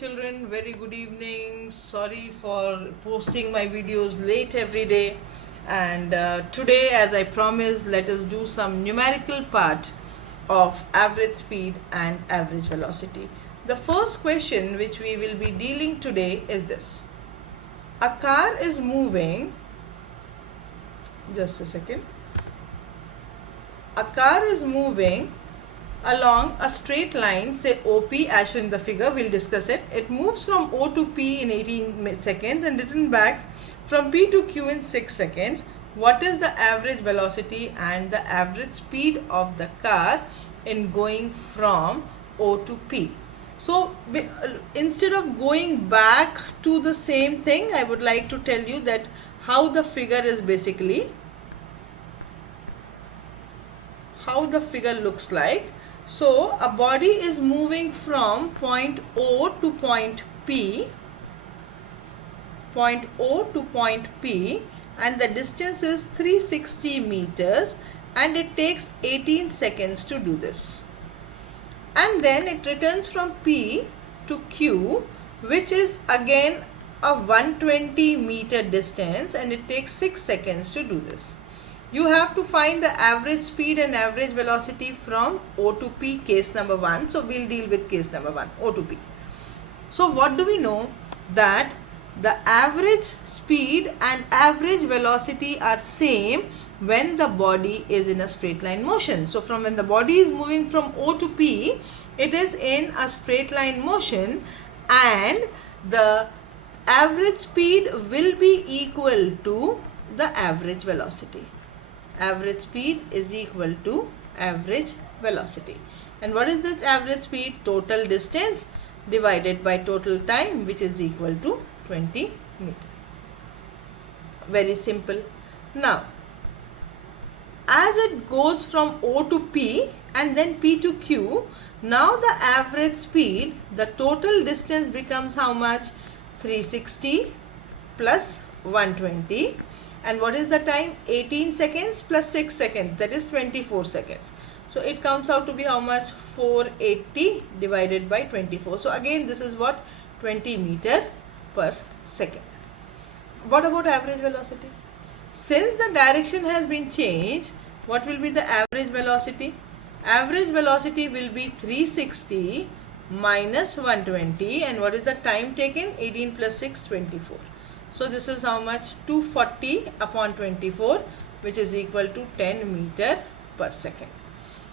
children, very good evening. Sorry for posting my videos late every day. And today, as I promised, let us do some numerical part of average speed and average velocity. The first question which we will be dealing today is this. A car is moving, just a second. A car is moving along a straight line, say OP, as shown in the figure. We'll discuss it. It moves from O to P in 18 seconds and return back from P to Q in 6 seconds. What is the average velocity and the average speed of the car in going from O to P? So instead of going back to the same thing, I would like to tell you that how the figure is basically, how the figure looks like. So a body is moving from point O to point P, point O to point P, and the distance is 360 meters, and it takes 18 seconds to do this. And then it returns from P to Q, which is again a 120 meter distance, and it takes 6 seconds to do this. You have to find the average speed and average velocity from O to P, case number 1. So we'll deal with case number 1, O to P. So what do we know? That the average speed and average velocity are same when the body is in a straight line motion. So from when the body is moving from O to P, it is in a straight line motion, and the average speed will be equal to the average velocity. Average speed is equal to average velocity. And what is this average speed? Total distance divided by total time, which is equal to 20 meters. Very simple. Now, as it goes from O to P and then P to Q, now the average speed, the total distance becomes how much? 360 plus 120. And what is the time? 18 seconds plus 6 seconds, that is 24 seconds. So it comes out to be how much? 480 divided by 24. So again, this is what? 20 meter per second. What about average velocity? Since the direction has been changed, what will be the average velocity? Average velocity will be 360 minus 120. And what is the time taken? 18 plus 6, 24. So this is how much? 240 upon 24, which is equal to 10 meter per second.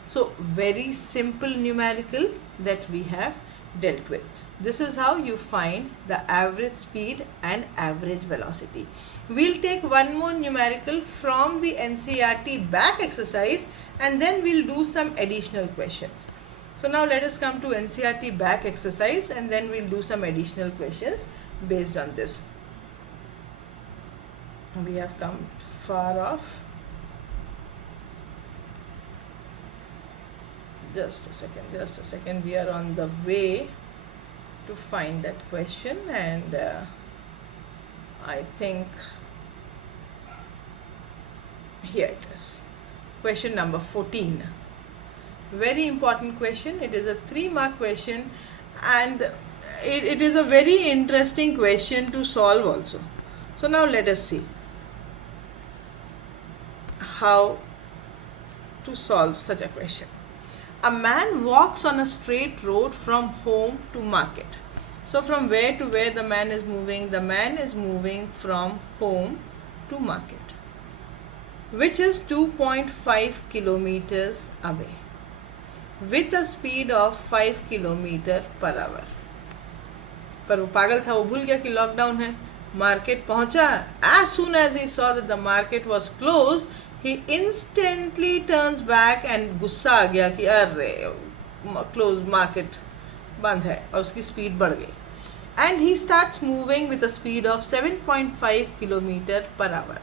So very simple numerical that we have dealt with. This is how you find the average speed and average velocity. We'll take one more numerical from the NCERT back exercise, and then we'll do some additional questions. So now let us come to NCERT back exercise, and then we'll do some additional questions based on this. We have come far off. Just a second. We are on the way to find that question, and I think here it is. Question number 14. Very important question. It is a 3-mark question, and it is a very interesting question to solve also. So now let us see how to solve such a question. A man walks on a straight road from home to market. So from where to where the man is moving? The man is moving from home to market, which is 2.5 kilometers away, with a speed of 5 kilometers per hour. पर वो पागल था, वो भूल गया कि lockdown है. Market पहुंचा. As soon as he saw that the market was closed, he instantly turns back and गुस्सा आ गया कि अरे closed market बंद है, और उसकी speed बढ़ गई. And he starts moving with a speed of 7.5 kilometers per hour.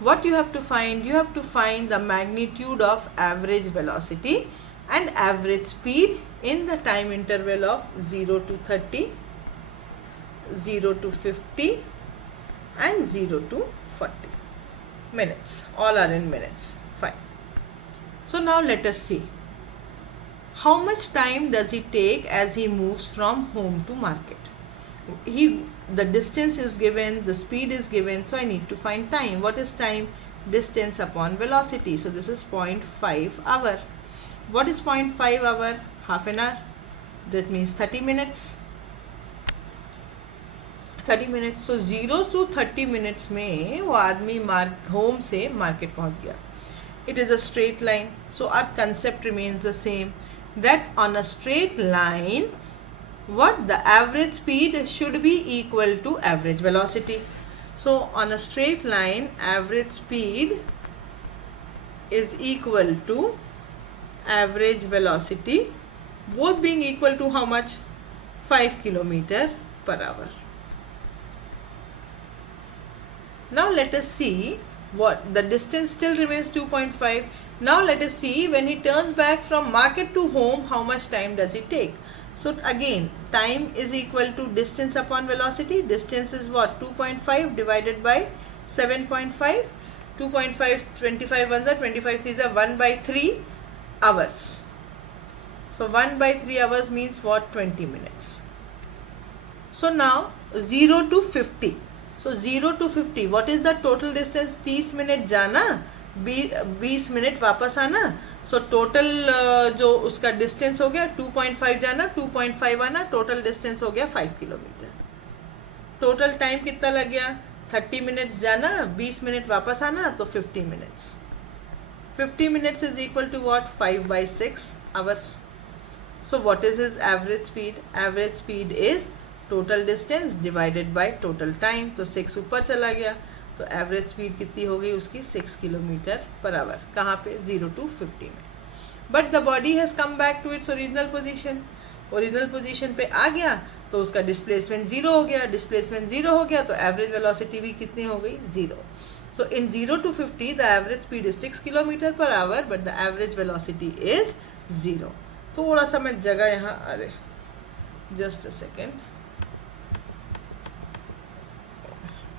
What you have to find? You have to find the magnitude of average velocity and average speed in the time interval of 0 to 30, 0 to 50, and 0 to 40 minutes. All are in minutes. Fine. So now let us see how much time does he take as he moves from home to market? The distance is given, the speed is given, so I need to find time. What is time? Distance upon velocity. So this is 0.5 hour. What is 0.5 hour? Half an hour. That means 30 minutes. 30 minutes. So 0 to 30 minutes में वो आदमी home से market पहुंच गया. It is a straight line. So our concept remains the same, that on a straight line, what the average speed should be equal to average velocity. So on a straight line, average speed is equal to average velocity, both being equal to how much? 5 km per hour. Now let us see what the distance still remains 2.5. Now let us see when he turns back from market to home, how much time does it take? So again, time is equal to distance upon velocity. Distance is what? 2.5 divided by 7.5. 2.5 25 ones are 25 is a 1 by 3 hours. So 1 by 3 hours means what? 20 minutes. So now 0 to 50. So 0 to 50, what is the total distance? 30 minute जाना, 20 minute वापस आना. So total जो उसका distance हो गया 2.5 जाना, 2.5 आना, total distance हो गया 5 किलोमीटर. Total time कितना लग गया? 30 मिनट्स जाना, 20 मिनट वापस आना, तो 50 minutes. 50 minutes is equal to what? 5 by 6 hours. So what is his average speed? Average speed is total distance divided by total time. तो 6 ऊपर चला गया, तो एवरेज स्पीड कितनी हो गई उसकी? 6 किलोमीटर पर आवर. कहाँ पे? 0 to 50 में. But the body has come back to its original position. Original position पे आ गया तो उसका डिस्प्लेसमेंट 0 हो गया. डिस्प्लेसमेंट 0 हो गया तो एवरेज वेलोसिटी भी कितनी हो गई? 0. सो इन 0 to 50 the average speed is 6 kilometre per hour, but the average velocity is 0. थोड़ा सा मैं जगह यहाँ, अरे जस्ट अ सेकेंड,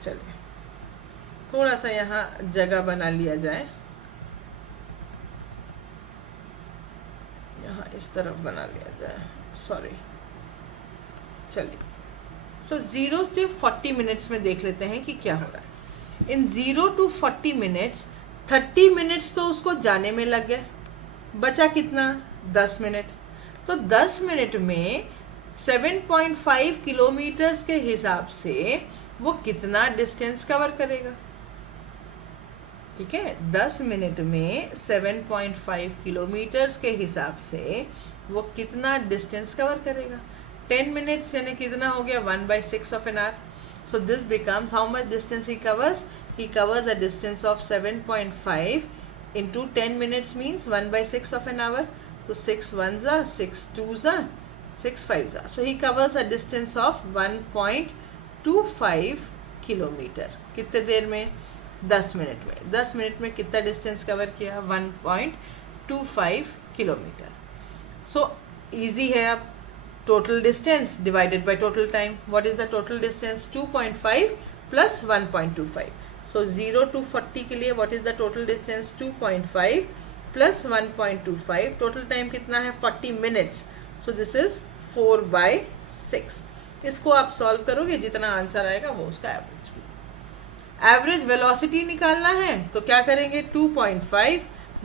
चलिए थोड़ा सा यहाँ जगह बना लिया जाए. यहाँ इस तरफ बना लिया जाए, सॉरी. चलिए, सो 0 से 40 मिनट्स में देख लेते हैं कि क्या हो रहा है. इन 0 to 40 मिनट्स, 30 मिनट्स तो उसको जाने में लग गए, बचा कितना? 10 मिनट. तो 10 मिनट में 7.5 किलोमीटर्स के हिसाब से वो कितना डिस्टेंस कवर करेगा? ठीक है, 10 मिनट में 7.5 किलोमीटर्स के हिसाब से वो कितना डिस्टेंस कवर करेगा? 10 मिनट्स यानी कितना हो गया? 1 by 6 of an hour. So this becomes how much distance he covers? He covers a distance of 7.5 into 10 minutes means 1 by 6 of an hour. So 6 ones are 6 twos are 6 fives are. So he covers a distance of 1.25 kilometre. कितने देर में? 10 minute में. 10 minute में कितना distance cover किया? 1.25 kilometre. So easy है. अब total distance divided by total time. What is the total distance? 2.5 plus 1.25. So 0 to 40 के लिए what is the total distance? 2.5 plus 1.25. Total time कितना है? 40 minutes. So this is 4 by 6. इसको आप solve करोगे, जितना आंसर आएगा वो उसका एवरेज स्पीड. एवरेज वेलोसिटी निकालना है तो क्या करेंगे? 2.5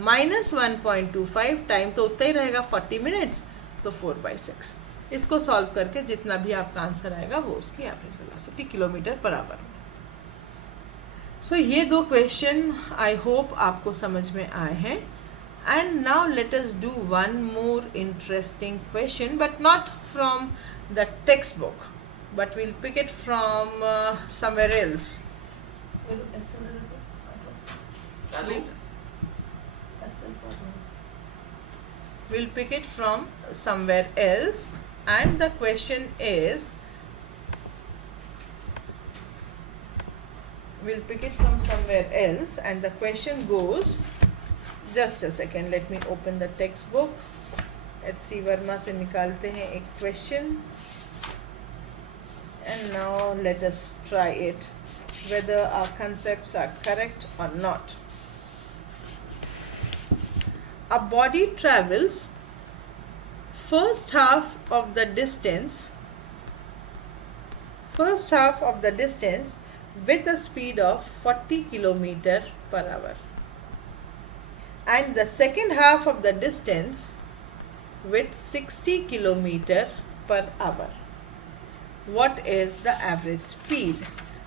माइनस 1.25, टाइम तो उतना ही रहेगा 40 मिनट्स, तो 4 by 6. इसको सॉल्व करके जितना भी आपका आंसर आएगा वो उसकी average velocity kilometre per hour में. सो ये 2 क्वेश्चन आई होप आपको समझ में आए हैं. And now let us do one more interesting question, but not from the textbook, but we'll pick it from somewhere else. We'll pick it from somewhere else, and the question is, we'll pick it from somewhere else, and the question goes, just a second, let me open the textbook. HC Verma से निकालते हैं एक question, and now let us try it whether our concepts are correct or not. A body travels first half of the distance with a speed of 40 km per hour, and the second half of the distance with 60 km per hour. What is the average speed?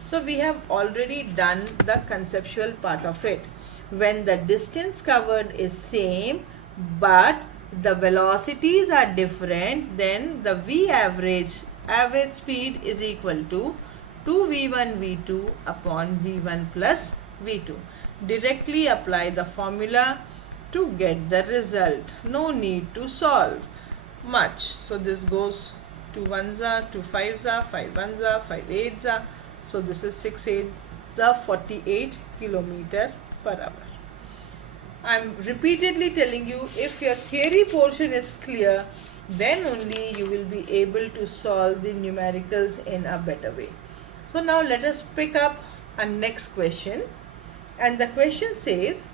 So we have already done the conceptual part of it. When the distance covered is same but the velocities are different, then the V average speed is equal to 2v1 v2 upon v1 plus v2. Directly apply the formula to get the result. No need to solve much. So this goes 2 1s are, 2 5s are, 5 1s are, 5 8s are. So this is 6 8s are 48 km per hour. I am repeatedly telling you, if your theory portion is clear, then only you will be able to solve the numericals in a better way. So now let us pick up a next question, and the question says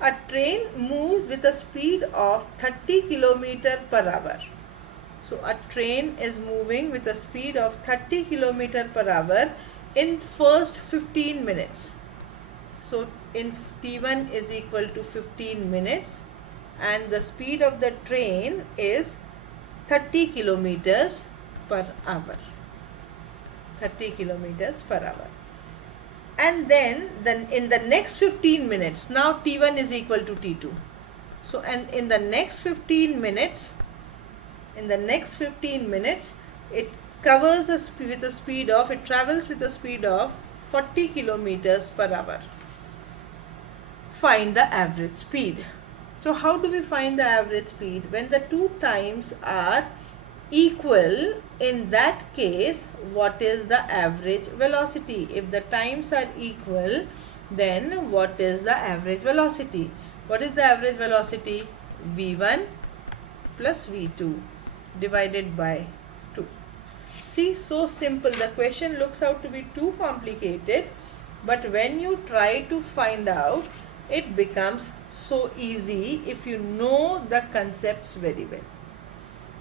a train moves with a speed of 30 km per hour. So a train is moving with a speed of 30 km per hour in first 15 minutes. So in T1 is equal to 15 minutes and the speed of the train is 30 kilometers per hour. 30 kilometers per hour. And then in the next 15 minutes, now T1 is equal to T2. So and in the next 15 minutes, it travels with a speed of 40 kilometers per hour. Find the average speed. So how do we find the average speed? When the two times are equal, in that case, what is the average velocity? If the times are equal, then what is the average velocity? What is the average velocity? V1 plus V2 divided by 2. See, so simple. The question looks out to be too complicated, but when you try to find out, it becomes so easy if you know the concepts very well.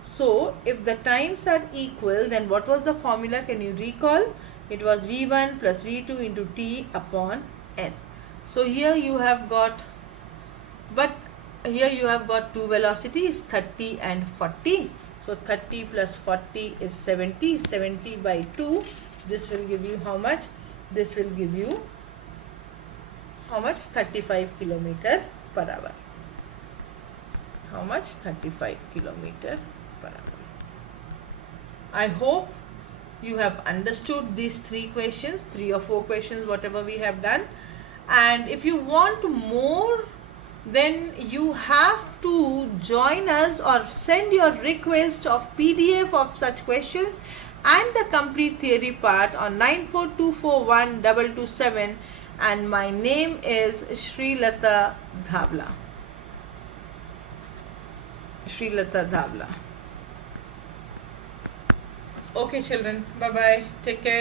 So, if the times are equal, then what was the formula? Can you recall? It was V1 plus V2 into T upon N. So, here you have got two velocities, 30 and 40. So, 30 plus 40 is 70. 70 by 2. This will give you how much? This will give you how much? 35 km per hour. How much? 35 km per hour. I hope you have understood these 3 or 4 questions, whatever we have done. And if you want more, then you have to join us or send your request of PDF of such questions and the complete theory part on 94241227. And my name is Srilata Dhavla. Okay children, bye bye, take care.